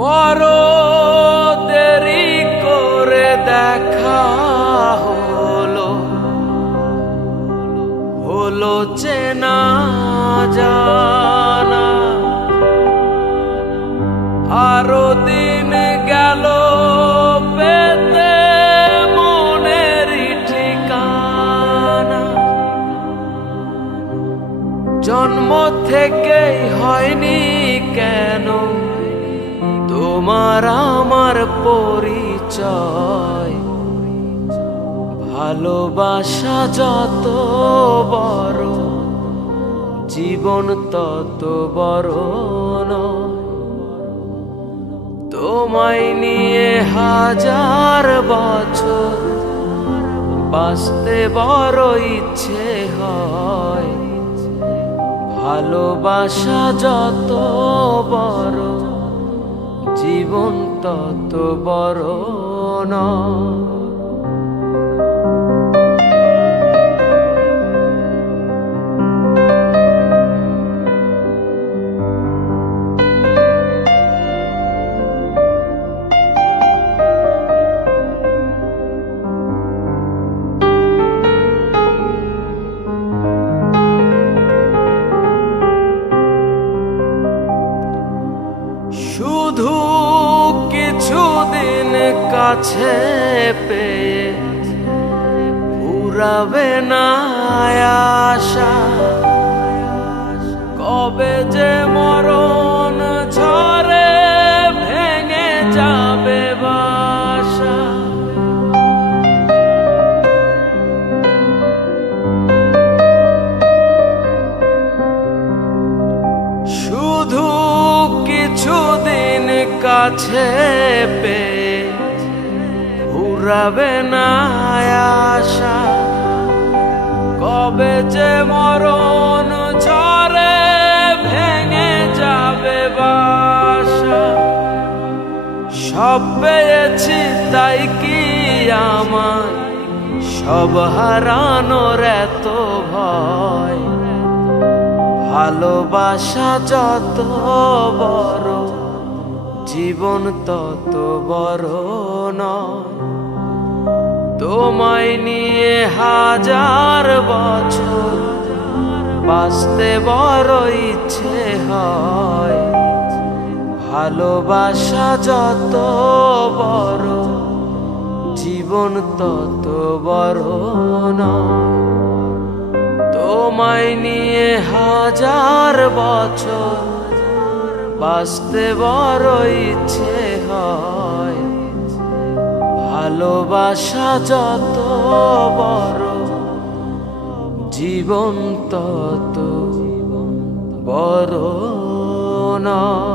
বড় দেরি করে দেখা হলো, হলো চেনা জানা। আরো দিন গেল পেতে মনের ঠিকানা। জন্ম থেকেই হয়নি কেন তোমার আমার পরিচয়। ভালোবাসা যত বড় জীবন তত বড় নয়। তোমায় নিয়ে হাজার বছর বাঁচতে বড় ইচ্ছে হয়। ভালোবাসা যত বড় জীবন তত বড় নয়। শুধু কিছুদিন কাছে পেয়ে ফুরাবে না আশা। কবে যে মরণ ঝড়ে ভেঙে যাবে বাসা। শুধু কিছুদিন কাছে পেয়ে ফুরাবে না আশা। কবে যে মরণ ঝড়ে ভেঙে যাবে বাসা। সব পেয়েছি তাই কি আমার সব হারানোর এত ভয়। ভালোবাসা যত বড় জীবন তত বড় নয়। তোমায় নিয়ে হাজার বছর বাঁচতে বড় ইচ্ছে হয়। ভালোবাসা যত বড় জীবন তত বড় নয়। তোমায় নিয়ে হাজার বছর বাঁচতে বড় ইচ্ছে হয়। ভালোবাসা যত বড় জীবন তত বড় নয়।